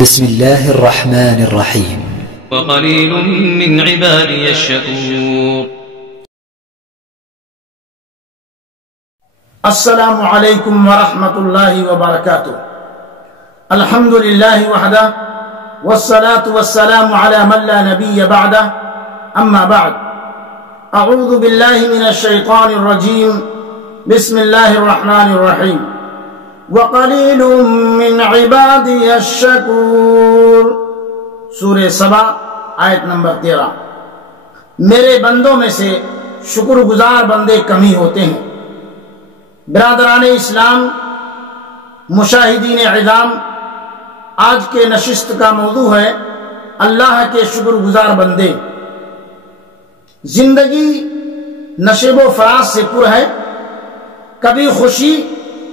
بسم الله الرحمن الرحيم. وقليل من عبادي الشكور. السلام علیکم ورحمۃ اللہ وبرکاتہ. الحمد للہ وحدہ والصلاة والسلام على من لا نبی بعدہ. اما بعد، اعوذ باللہ من الشیطان الرجیم. بسم اللہ الرحمن الرحیم. وقلیل من عبادی الشکور. سورہ سبا آیت نمبر 13. میرے بندوں میں سے شکر گزار بندے کم ہی ہوتے ہیں. برادران اسلام، مشاہدین اعظام، آج کے نشست کا موضوع ہے اللہ کے شکر گزار بندے. زندگی نشیب و فراز سے پر ہے. کبھی خوشی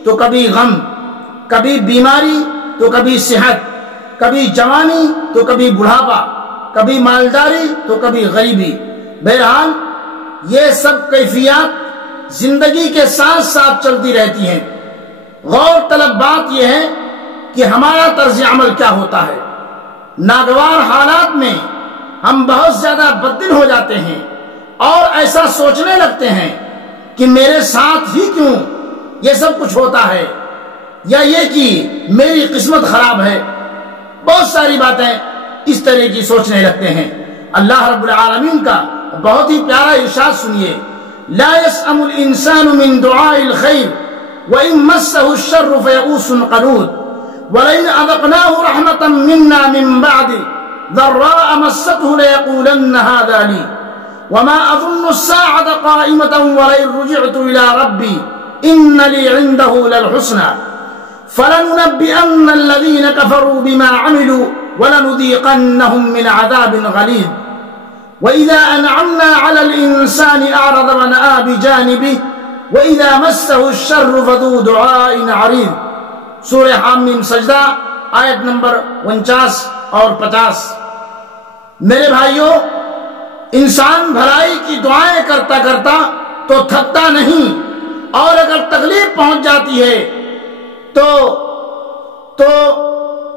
تو کبھی غم، کبھی بیماری تو کبھی صحت، کبھی جوانی تو کبھی بڑھاپا، کبھی مالداری تو کبھی غریبی. بہرحال یہ سب کیفیات زندگی کے ساتھ ساتھ چلتی رہتی ہیں. غور طلب بات یہ ہے کہ ہمارا طرز عمل کیا ہوتا ہے. ناگوار حالات میں ہم بہت زیادہ بددل ہو جاتے ہیں اور ایسا سوچنے لگتے ہیں کہ میرے ساتھ ہی کیوں یہ سب کچھ ہوتا ہے، یا یہ کہ میری قسمت خراب ہے. بہت ساری باتیں اس طرح کی سوچنے لگتے ہیں. اللہ رب العالمین کا بہت ہی پیارا ارشاد سنیے. لا يسأم الإنسان من دعاء الخير وإن مسه الشر فيئوس قنوط ولئن أذقناه رحمة منا من بعد ضراء مسته ليقولن هذا لي وما أظن الساعة قائمة ولئن رجعت إلى ربي إن لي عنده للحسنى فلننبئن الذين كفروا بما عملوا ولنذيقنهم من عذاب غليظ وَإِذَا أَنْعَمْنَا عَلَى الْإِنسَانِ أَعْرَضَ وَنَأَىٰ بِجَانِبِهِ وَإِذَا مَسَّهُ الشَّرُّ فَذُو دُعَاءٍ عَرِيضٍ. سورہ حامیم سجدہ آیت نمبر 49 اور 50. میرے بھائیوں، انسان بھلائی کی دعائیں کرتا کرتا تو تھکتا نہیں، اور اگر تکلیف پہنچ جاتی ہے تو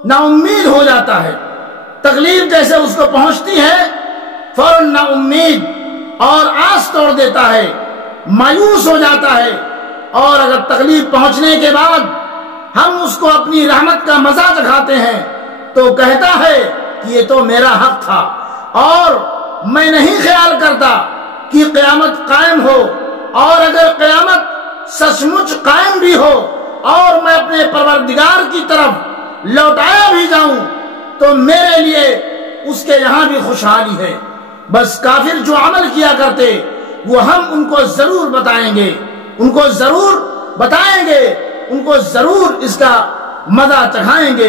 نا امید ہو جاتا ہے. تکلیف جیسے اس کو پہنچتی ہے فوراً نا امید اور آس توڑ دیتا ہے، مایوس ہو جاتا ہے. اور اگر تکلیف پہنچنے کے بعد ہم اس کو اپنی رحمت کا مزہ چکھاتے ہیں تو کہتا ہے کہ یہ تو میرا حق تھا، اور میں نہیں خیال کرتا کہ قیامت قائم ہو، اور اگر قیامت سچ مچ قائم بھی ہو اور میں اپنے پروردگار کی طرف لوٹایا بھی جاؤں تو میرے لیے اس کے یہاں بھی خوشحالی ہے. بس کافر جو عمل کیا کرتے وہ ہم ان کو ضرور بتائیں گے، ان کو ضرور بتائیں گے، ان کو ضرور اس کا مزہ چکھائیں گے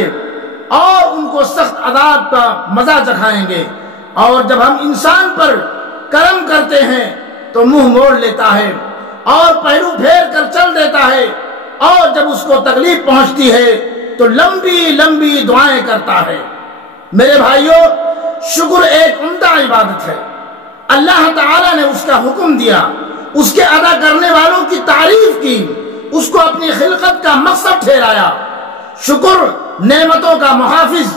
اور ان کو سخت عذاب کا مزہ چکھائیں گے. اور جب ہم انسان پر کرم کرتے ہیں تو منہ موڑ لیتا ہے اور پہلو پھیر کر چل دیتا ہے، اور جب اس کو تکلیف پہنچتی ہے تو لمبی لمبی دعائیں کرتا ہے. میرے بھائیوں، شکر ایک عمدہ عبادت ہے. اللہ تعالیٰ نے اس کا حکم دیا، اس کے ادا کرنے والوں کی تعریف کی، اس کو اپنی خلقت کا مقصد ٹھہرایا. شکر نعمتوں کا محافظ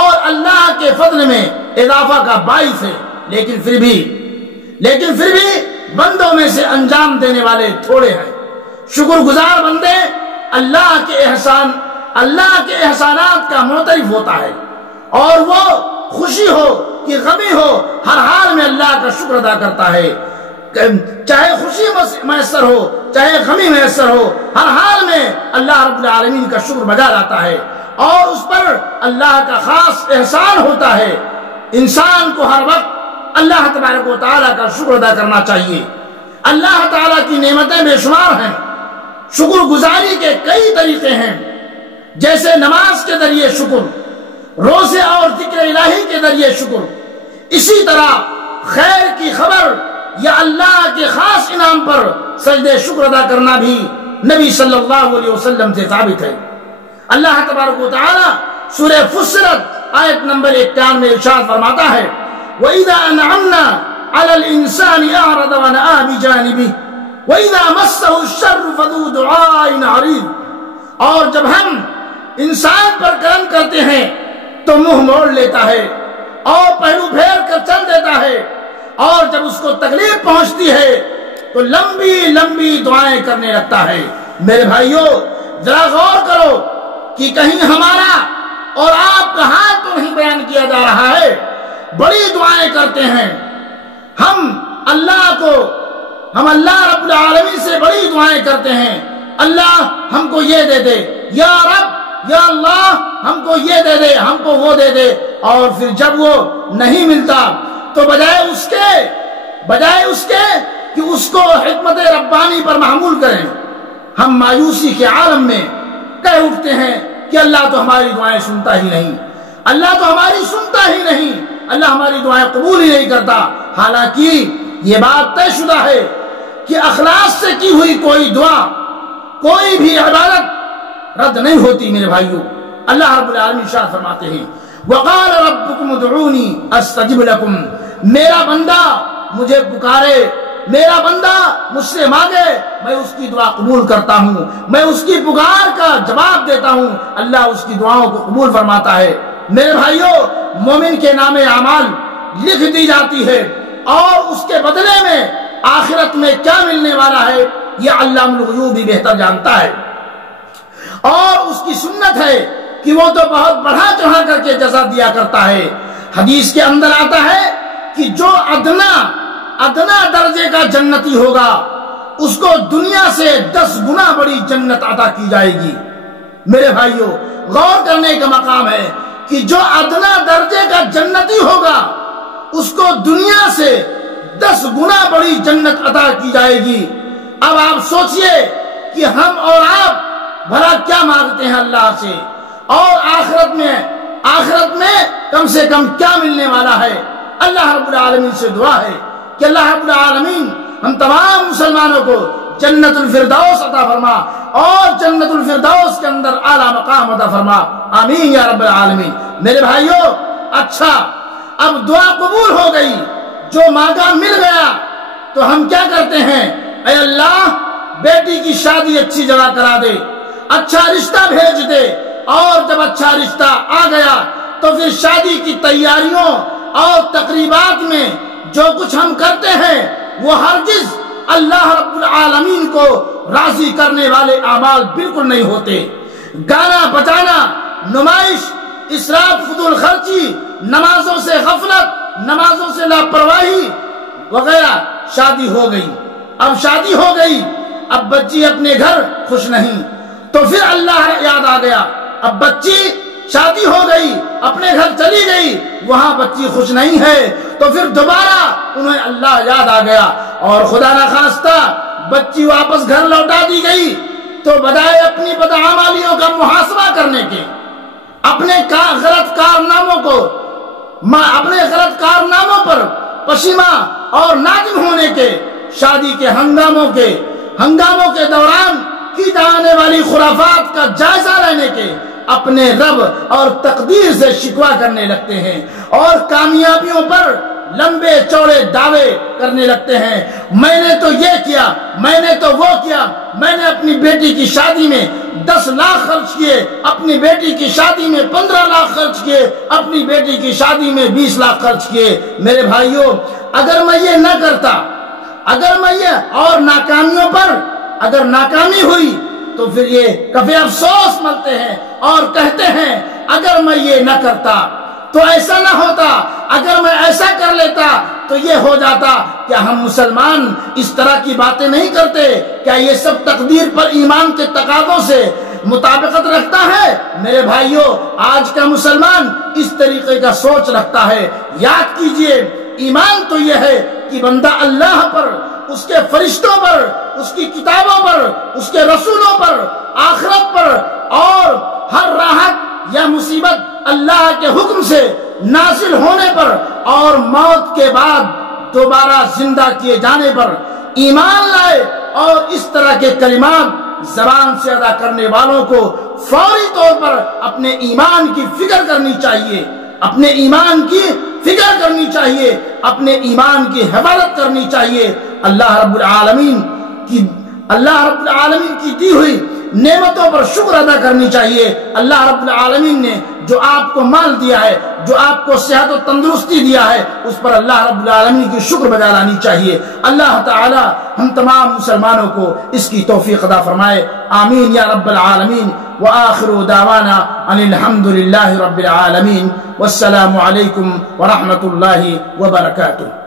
اور اللہ کے فضل میں اضافہ کا باعث ہے. لیکن پھر بھی بندوں میں سے انجام دینے والے تھوڑے ہیں. شکر گزار بندے اللہ کے احسانات کا معترف ہوتا ہے، اور وہ خوشی ہو کہ غمی ہو ہر حال میں اللہ کا شکر ادا کرتا ہے. چاہے خوشی میسر ہو چاہے غمی میسر ہو، ہر حال میں اللہ رب العالمین کا شکر بجا لاتا ہے، اور اس پر اللہ کا خاص احسان ہوتا ہے. انسان کو ہر وقت اللہ تبارک و تعالیٰ کا شکر ادا کرنا چاہیے. اللہ تعالیٰ کی نعمتیں بے شمار ہیں. شکر گزاری کے کئی طریقے ہیں، جیسے نماز کے ذریعے شکر، روزے اور ذکر الہی کے ذریعے شکر. اسی طرح خیر کی خبر یا اللہ کے خاص انعام پر سجدے شکر ادا کرنا بھی نبی صلی اللہ علیہ وسلم سے ثابت ہے. اللہ تبارک و تعالی سورہ فصلت آیت نمبر 51 میں ارشاد فرماتا ہے وَإِذَا أَنْعَمْنَا عَلَى الْإِنسَانِ أَعْرَضَ وَنَأَىٰ بِجَانِبِهِ وَإِذَا مَسَّهُ الشَّرُّ فَذُو دُعَاءٍ عَرِيضٍ. اور جب ہم انسان پر کرم کرتے ہیں تو منہ موڑ لیتا ہے اور پہلو پھیر کر چل دیتا ہے، اور جب اس کو تکلیف پہنچتی ہے تو لمبی لمبی دعائیں کرنے لگتا ہے۔ میرے بھائیوں، ذرا غور کرو کہ کہیں ہمارا اور آپ کا حال تو نہیں بیان کیا جا رہا ہے۔ بڑی دعائیں کرتے ہیں ہم اللہ رب العالمین سے بڑی دعائیں کرتے ہیں، اللہ ہم کو یہ دے دے، یا رب یا اللہ ہم کو یہ دے دے، ہم کو وہ دے دے، اور پھر جب وہ نہیں ملتا تو بجائے اس کے کہ اس کو حکمت ربانی پر محمول کریں، ہم مایوسی کے عالم میں کہہ اٹھتے ہیں کہ اللہ تو ہماری دعائیں سنتا ہی نہیں، اللہ تو ہماری سنتا ہی نہیں، اللہ ہماری دعائیں قبول ہی نہیں کرتا۔ حالانکہ یہ بات طے شدہ ہے کہ اخلاص سے کی ہوئی کوئی دعا، کوئی بھی عبادت رد نہیں ہوتی۔ میرے بھائیوں، اللہ رب العالمین ارشاد فرماتے ہیں وقال ربکم ادعونی استجب لکم، میرا بندہ مجھے پکارے، میرا بندہ مجھ سے مانگے، میں اس کی دعا قبول کرتا ہوں، میں اس کی پکار کا جواب دیتا ہوں، اللہ اس کی دعاؤں کو قبول فرماتا ہے۔ میرے بھائیوں، مومن کے نام اعمال لکھ دی جاتی ہے، اور اس کے بدلے میں آخرت میں کیا ملنے والا ہے یہ علام الغیوب بھی بہتر جانتا ہے، اور اس کی سنت ہے کہ وہ تو بہت بڑھا چڑھا کر کے جزا دیا کرتا ہے۔ حدیث کے اندر آتا ہے کہ جو ادنا درجے کا جنتی ہوگا اس کو دنیا سے 10 گنا بڑی جنت عطا کی جائے گی۔ میرے بھائیوں، غور کرنے کا مقام ہے کہ جو ادنا درجے کا جنتی ہوگا اس کو دنیا سے 10 گنا بڑی جنت عطا کی جائے گی۔ اب آپ سوچئے کہ ہم اور آپ بھلا کیا مانگتے ہیں اللہ سے، اور آخرت میں کم سے کم کیا ملنے والا ہے۔ اللہ رب العالمین سے دعا ہے کہ اللہ رب العالمین ہم تمام مسلمانوں کو جنت الفردوس عطا فرما، اور جنت الفردوس کے اندر اعلیٰ مقام عطا فرما، آمین یا رب العالمین۔ میرے بھائیوں، اچھا اب دعا قبول ہو گئی، جو مانگا مل گیا، تو ہم کیا کرتے ہیں؟ اے اللہ بیٹی کی شادی اچھی جگہ کرا دے، اچھا رشتہ بھیج دے، اور جب اچھا رشتہ آ گیا تو پھر شادی کی تیاریوں اور تقریبات میں جو کچھ ہم کرتے ہیں وہ ہرگز اللہ رب العالمین کو راضی کرنے والے اعمال بالکل نہیں ہوتے۔ گانا بجانا، نمائش، اسراف، فضول خرچی، نمازوں سے غفلت، نمازوں سے لاپرواہی وغیرہ، شادی ہو گئی، اب شادی ہو گئی، اب بچی اپنے گھر خوش نہیں، تو پھر اللہ یاد آ گیا، اب بچی شادی ہو گئی، اپنے گھر چلی گئی، وہاں بچی خوش نہیں ہے، تو پھر دوبارہ انہیں اللہ یاد آ گیا، اور خدا نخواستہ بچی واپس گھر لوٹا دی گئی، تو بجائے اپنی بدعمالیوں کا محاسبہ کرنے کے، اپنے غلط کارناموں پر پشیماں اور نادم ہونے کے، شادی کے ہنگاموں کے دوران کی جانے والی خرافات کا جائزہ لینے کے، اپنے رب اور تقدیر سے شکوہ کرنے لگتے ہیں، اور کامیابیوں پر لمبے چوڑے دعوے کرنے لگتے ہیں، میں نے تو یہ کیا، میں نے تو وہ کیا، میں نے اپنی بیٹی کی شادی میں 10 لاکھ خرچ کیے، اپنی بیٹی کی شادی میں 15 لاکھ خرچ کیے، اپنی بیٹی کی شادی میں 20 لاکھ خرچ کیے۔ میرے بھائیوں، اگر میں یہ نہ کرتا، اور ناکامیوں پر اگر ناکامی ہوئی تو پھر یہ کبھی افسوس ملتے ہیں اور کہتے ہیں اگر میں یہ نہ کرتا تو ایسا نہ ہوتا، اگر میں ایسا کر لیتا تو یہ ہو جاتا۔ کیا ہم مسلمان اس طرح کی باتیں نہیں کرتے؟ کیا یہ سب تقدیر پر ایمان کے تقاضوں سے مطابقت رکھتا ہے؟ میرے بھائیوں، آج کا مسلمان اس طریقے کا سوچ رکھتا ہے۔ یاد کیجئے، ایمان تو یہ ہے کہ بندہ اللہ پر، اس کے فرشتوں پر، اس کی کتابوں پر، اس کے رسولوں پر، آخرت پر، اور ہر راحت یا مصیبت اللہ کے حکم سے نازل ہونے پر، اور موت کے بعد دوبارہ زندہ کیے جانے پر ایمان لائے، اور اس طرح کے کلمات زبان سے ادا کرنے والوں کو فوری طور پر اپنے ایمان کی فکر کرنی چاہیے، اپنے ایمان کی فکر کرنی چاہیے، اپنے ایمان کی حفاظت کرنی چاہیے۔ اللہ رب العالمین کی دی ہوئی نعمتوں پر شکر ادا کرنی چاہیے۔ اللہ رب العالمین نے جو آپ کو مال دیا ہے، جو آپ کو صحت و تندرستی دیا ہے، اس پر اللہ رب العالمین کی شکر بجا لانی چاہیے۔ اللہ تعالی ہم تمام مسلمانوں کو اس کی توفیق عطا فرمائے، آمین یا رب العالمین۔ وآخر دعوانا ان الحمد للہ رب العالمین، والسلام علیکم ورحمۃ اللہ وبرکاتہ۔